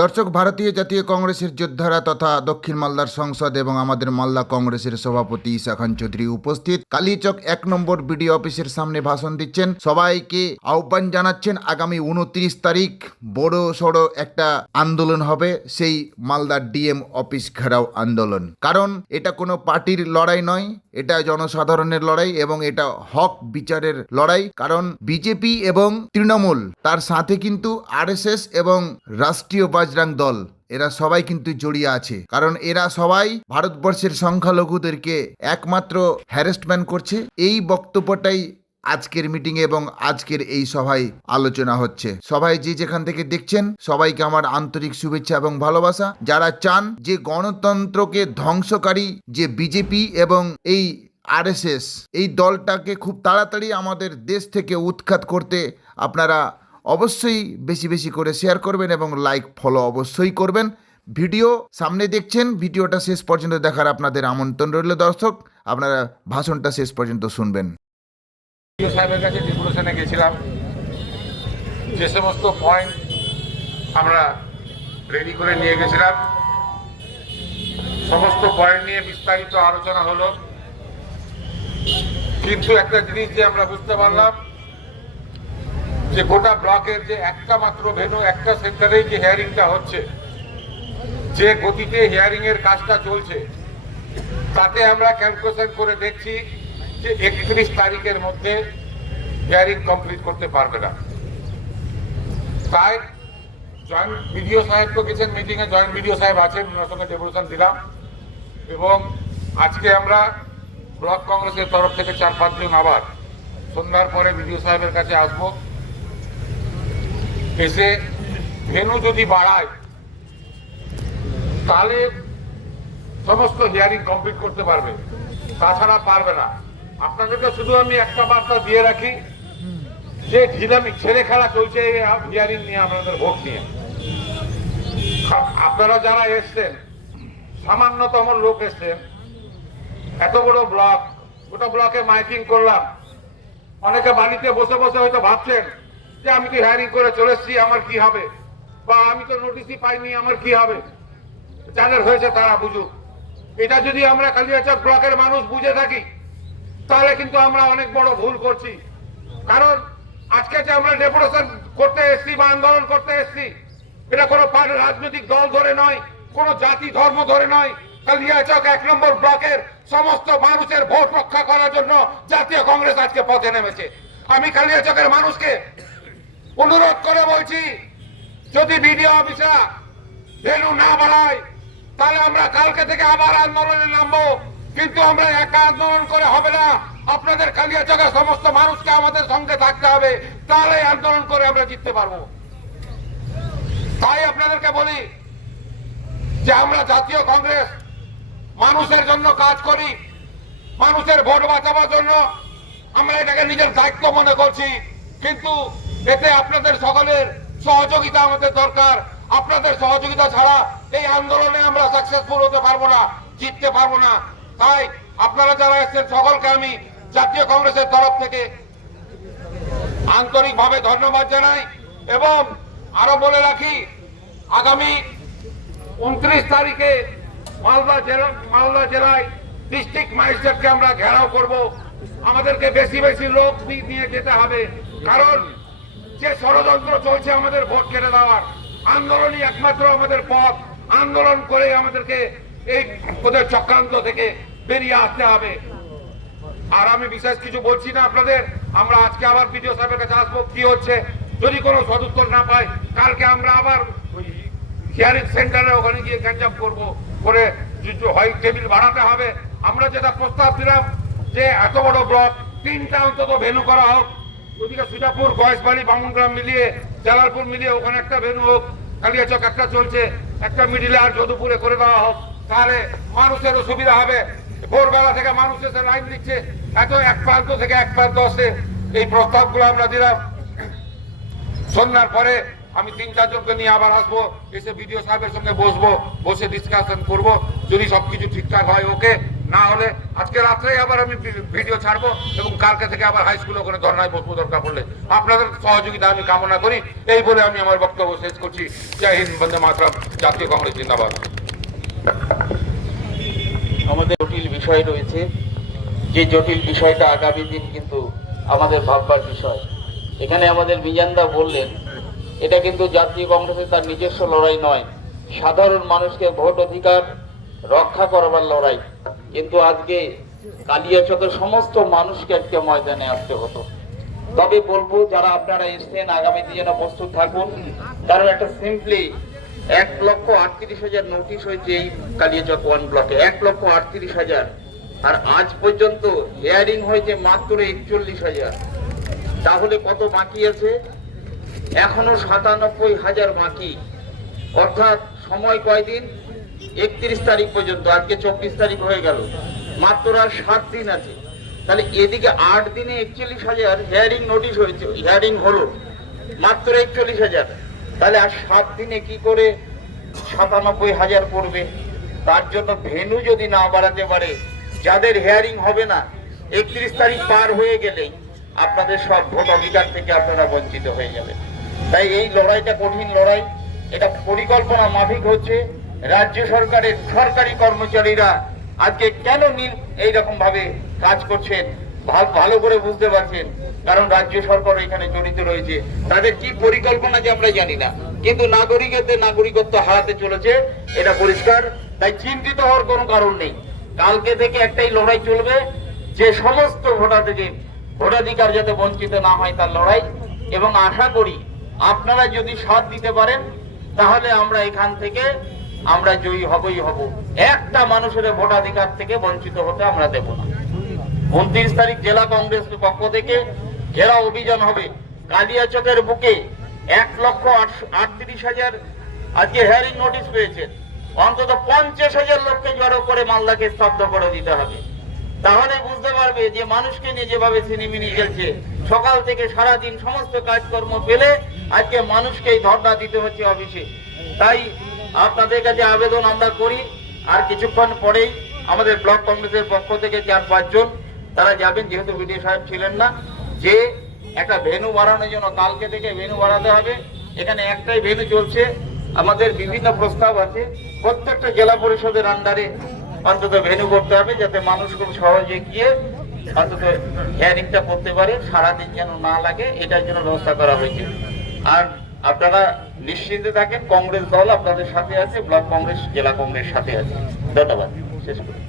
দর্শক, ভারতীয় জাতীয় কংগ্রেসের যোদ্ধারা তথা দক্ষিণ মালদার সংসদ এবং আমাদের মালদা কংগ্রেসের সভাপতি ঈশা খান চৌধুরী উপস্থিত। কালীচক এক নম্বর বিডিও অফিসের সামনে ভাষণ দিচ্ছেন। সবাইকে আহ্বান জানাচ্ছেন, আগামী উনত্রিশ তারিখ বড় সড়ো একটা আন্দোলন হবে, সেই মালদার ডিএম অফিস ঘেরাও আন্দোলন। কারণ এটা কোনো পার্টির লড়াই নয় এটা জনসাধারণের লড়াই এবং এটা হক বিচারের লড়াই, কারণ বিজেপি এবং তৃণমূল, তার সাথে কিন্তু আরএসএস এবং রাষ্ট্রীয় বাজরাং দল, এরা সবাই কিন্তু জড়িয়ে আছে। কারণ এরা সবাই ভারতবর্ষের সংখ্যালঘুদেরকে একমাত্র হ্যারাসমেন্ট করছে। এই বক্তব্যটাই আজকের মিটিং এবং আজকের এই সভায় আলোচনা হচ্ছে। সবাই যে যেখান থেকে দেখছেন, সবাইকে আমার আন্তরিক শুভেচ্ছা এবং ভালোবাসা। যারা চান যে গণতন্ত্রকে ধ্বংসকারী, যে বিজেপি এবং এই আরএসএস এই দলটাকে খুব তাড়াতাড়ি আমাদের দেশ থেকে উৎখাত করতে আপনারা অবশ্যই বেশি বেশি করে শেয়ার করবেন এবং লাইক ফলো অবশ্যই করবেন। ভিডিও সামনে দেখছেন, ভিডিওটা শেষ পর্যন্ত দেখার আপনাদের আমন্ত্রণ রইল দর্শক। আপনারা ভাষণটা শেষ পর্যন্ত শুনবেন। সাহেবের কাছে ডেপুটেশনে গেছিলাম। যে সমস্ত পয়েন্ট আমরা রেডি করে নিয়ে গেছিলাম। সমস্ত পয়েন্ট নিয়ে বিস্তারিত আলোচনা হলো। কিন্তু একটা জিনিস যে আমরা বুঝতে পারলাম, যে গোটা ব্লকের যে একটা মাত্র ভেনু একটা সেন্টারেই যে হিয়ারিংটা হচ্ছে, যে গতিতে হিয়ারিং এর কাজটা চলছে, তাতে আমরা ক্যালকুলেশন করে দেখছি যে একত্রিশ তারিখের মধ্যে হিয়ারিং কমপ্লিট করতে পারবে না। তাই জয়েন্ট বিডিও সাহেব তো গেছেন মিটিংয়ে জয়েন্ট বিডিও সাহেব আছেন, ওনার সঙ্গে ডেপুটেশন দিলাম। এবং আজকে আমরা ব্লক কংগ্রেসের তরফ থেকে চার পাঁচজন আবার সন্ধ্যার পরে বিডিও সাহেবের কাছে আসব। এসে ভেনু যদি বাড়ায়, তাহলে সমস্ত হিয়ারিং কমপ্লিট করতে পারবে। তাছাড়া পারবে না। আপনাদেরকে শুধু আমি একটা বার্তা দিয়ে রাখি, যে ঢিলামি ছেলে খেলা চলছে এই হিয়ারিং নিয়ে আপনাদের ভোট নিয়ে। আপনারা যারা এসছেন, সামান্যতম লোক এসছেন, এত বড় ব্লক গোটা ব্লকে মাইকিং করলাম। অনেকে বাড়িতে বসে বসে হয়তো ভাবছেন যে আমি তো হিয়ারিং করে চলে আমার কি হবে? বা আমি তো নোটিশই পাইনি, আমার কি হবে? যাদের হয়েছে তারা বুঝুক। এটা যদি আমরা কালিয়াচক ব্লকের মানুষ বুঝে থাকি তাহলে কিন্তু আমরা অনেক বড় ভুল করছি। কারণ আজকে যে আমরা ডেপুটেশন করতে এসছি বা আন্দোলন করতে এসছি, এটা কোনো রাজনৈতিক দল ধরে নয়, কোনো জাতি ধর্ম ধরে নয়। কালিয়াচক এক নম্বর ব্লকের সমস্ত মানুষের ভোট রক্ষা করার জন্য জাতীয় কংগ্রেস আজকে পথে নেমেছে। আমি কালিয়াচকের মানুষকে অনুরোধ করে বলছি, যদি বিডিও অফিসা ভেনু না বাড়ায়, তাহলে আমরা কালকে থেকে আবার আন্দোলনে নামবো। কিন্তু আমরা একা আন্দোলন করে হবে না। আপনাদের কালিয়াচকের সমস্ত মানুষকে আমাদের সঙ্গে থাকতে হবে। তাহলে আন্দোলন করে আমরা জিততে পারব। তাই আপনাদেরকে বলি যে আমরা জাতীয় কংগ্রেস, মানুষের জন্য কাজ করি, মানুষের ভোট বাঁচাবার জন্য আমরা এটাকে নিজের দায়িত্ব মনে করছি। কিন্তু এতে আপনাদের সকলের সহযোগিতা আমাদের দরকার। আপনাদের সহযোগিতা ছাড়া এই আন্দোলনে আমরা সাকসেসফুল হতে পারব না, জিততে পারব না। তাই আপনারা যারা এসছেন সকলকে আমি জাতীয় কংগ্রেসের তরফ থেকে আন্তরিকভাবে ধন্যবাদ জানাই এবং আরও বলে রাখি, আগামী উনত্রিশ তারিখে মালদা জেলা মালদা জেলায় ডিস্ট্রিক্ট ম্যাজিস্ট্রেটকে আমরা ঘেরাও করব। আমাদেরকে বেশি বেশি লোক নিয়ে যেতে হবে। কারণ যে ষড়যন্ত্র চলছে আমাদের ভোট কেটে দেওয়ার, আন্দোলনই একমাত্র আমাদের পথ। আন্দোলন করে আমাদেরকে এই ওদের চক্রান্ত থেকে বেরিয়ে আসতে হবে। আর আমি বিশেষ কিছু বলছি না আপনাদের, আমরা আজকে আবার বিডিও সাহেবের কাছে আসব, কি হচ্ছে? যদি কোনো সদুত্তর না পাই, কালকে আমরা আবার হিয়ারিং সেন্টারে ওখানে গিয়ে গ্যাঞ্জাম করব, করে হয় টেবিল বাড়াতে হবে। আমরা যেটা প্রস্তাব দিলাম যে এত বড় ব্লক তিনটা অন্তত ভেনু করা হোক। ওদিকে সুজাপুর, গয়েশবাড়ি, বামুনগ্রাম মিলিয়ে, জালালপুর মিলিয়ে ওখানে একটা ভেনু হোক। কালিয়াচক একটা চলছে, একটা মিডিলে আর যদুপুরে করে দেওয়া হোক। তাহলে মানুষেরও সুবিধা হবে। ভোরবেলা থেকে মানুষ এসে লাইন দিচ্ছে। এত এক প্রান্ত থেকে এক প্রান্ত আসে। এই প্রস্তাবগুলো আমরা দিলাম। সন্ধ্যার পরে আমি তিন চারজনকে নিয়ে আবার আসব। এসে বিডিও সাহেবের সঙ্গে বসবো। বসে ডিসকাশন করব। যদি সবকিছু ঠিকঠাক হয়, ওকে। না হলে আজকে রাত্রেই আবার আমি ভিডিও ছাড়বো এবং কালকে থেকে আবার হাই স্কুলে ওখানে ধর্নায় বসবো দরকার পড়লে। আপনাদের সহযোগিতা আমি কামনা করি। এই বলে আমি আমার বক্তব্য শেষ করছি। জয় হিন্দ, বন্দে মাতরম, জাতীয় কংগ্রেস, জিন্দাবাদ। আমাদের জটিল বিষয় রয়েছে। যে জটিল বিষয়টা আগামী দিন কিন্তু আমাদের ভাববার বিষয়। এখানে আমাদের মিজানদা বললেন, এটা কিন্তু জাতীয় কংগ্রেসের তার নিজস্ব লড়াই নয়। সাধারণ মানুষকে ভোট অধিকার রক্ষা করবার লড়াই। কিন্তু আজকে কালিয়াচকের সমস্ত মানুষকে আজকে ময়দানে আসতে হতো। তবে বলব, যারা আপনারা এসছেন আগামীতে যেন প্রস্তুত থাকুন। কারণ একটা সিম্পলি এক লক্ষ আটত্রিশ হাজার নোটিশ হয়েছে এই কালিয়াচক ওয়ান ব্লকে। এক লক্ষ আটত্রিশ হাজার। আর আজ পর্যন্ত হিয়ারিং হয়েছে মাত্র একচল্লিশ হাজার। তাহলে কত বাকি আছে? এখনও সাতানব্বই হাজার বাকি। অর্থাৎ সময় কয়দিন? একত্রিশ তারিখ পর্যন্ত, আজকে চব্বিশ তারিখ হয়ে গেল। মাত্র আর সাত দিন আছে। তাহলে এদিকে আট দিনে একচল্লিশ হাজার হেয়ারিং নোটিশ হয়েছে। হিয়ারিং হলো। মাত্র একচল্লিশ হাজার। তাহলে আর সাত দিনে কি করে সাতানব্বই হাজার পড়বে? তার জন্য ভেনু যদি না বাড়াতে পারে, যাদের হেয়ারিং হবে না, একত্রিশ তারিখ পার হয়ে গেলেই আপনাদের সব ভোট অধিকার থেকে আপনারা বঞ্চিত হয়ে যাবেন। তাই এই লড়াইটা কঠিন লড়াই। এটা পরিকল্পনা মাফিক হচ্ছে। রাজ্য সরকারের সরকারি কর্মচারীরা আজকে কেন নীল এইরকম ভাবে কাজ করছেন? ভালো ভালো করে বুঝতে পারছেন। কারণ রাজ্য সরকার এখানে জড়িত রয়েছে। তাদের কি পরিকল্পনা যে আমরা জানি না। কিন্তু নাগরিকদের নাগরিকত্ব হারাতে চলেছে, এটা পরিষ্কার। তাই চিন্তিত হওয়ার কোনো কারণ নেই। কালকে থেকে একটাই লড়াই চলবে। যে সমস্ত ভোটার থেকে ভোটাধিকার যাতে বঞ্চিত না হয় তার লড়াই। এবং আশা করি আপনারা যদি সাথ দিতে পারেন, তাহলে আমরা এখান থেকে আমরা জয়ী হবই হব। একটা মানুষের ভোটাধিকার থেকে বঞ্চিত হতে আমরা দেব না। উনত্রিশ তারিখ জেলা কংগ্রেস পক্ষ থেকে ঘেরা অভিযান হবে। কালিয়াচকের বুকে এক লক্ষ আটত্রিশ হাজার আজকে হেয়ারিং নোটিশ পেয়েছেন অন্তত পঞ্চাশ হাজার লোককে জড়ো করে মালদাকে স্তব্ধ করে দিতে হবে। তাহলে বুঝতে পারবে যে মানুষকে নিয়ে যেভাবে সিনেমিনি খেলছে, সকাল থেকে সারা দিন সমস্ত কাজকর্ম ফেলে আজকে মানুষকে ধর্ণা দিতে হচ্ছে অফিসে। তাই আপনাদের কাছে আবেদন আমরা করি। আর কিছুক্ষণ পরেই আমাদের ব্লক কংগ্রেসের পক্ষ থেকে চার পাঁচজন, তারা যাবেন, যেহেতু বিডিও সাহেব ছিলেন না যে একটা ভেনু বাড়ানোর জন্য কালকে থেকে ভেনু বাড়াতে হবে। এখানে একটাই ভেনু চলছে। আমাদের বিভিন্ন প্রস্তাব আছে। প্রত্যেকটা জেলা পরিষদের আন্ডারে অন্তত ভেনু করতে হবে যাতে মানুষ খুব সহজে গিয়ে অন্তত হিয়ারিংটা করতে পারে। সারাদিন যেন না লাগে, এটার জন্য ব্যবস্থা করা হয়েছে। আর আপনারা নিশ্চিন্তে থাকেন, কংগ্রেস দল আপনাদের সাথে আছে, ব্লক কংগ্রেস, জেলা কংগ্রেস সাথে আছে। ধন্যবাদ। শেষ করি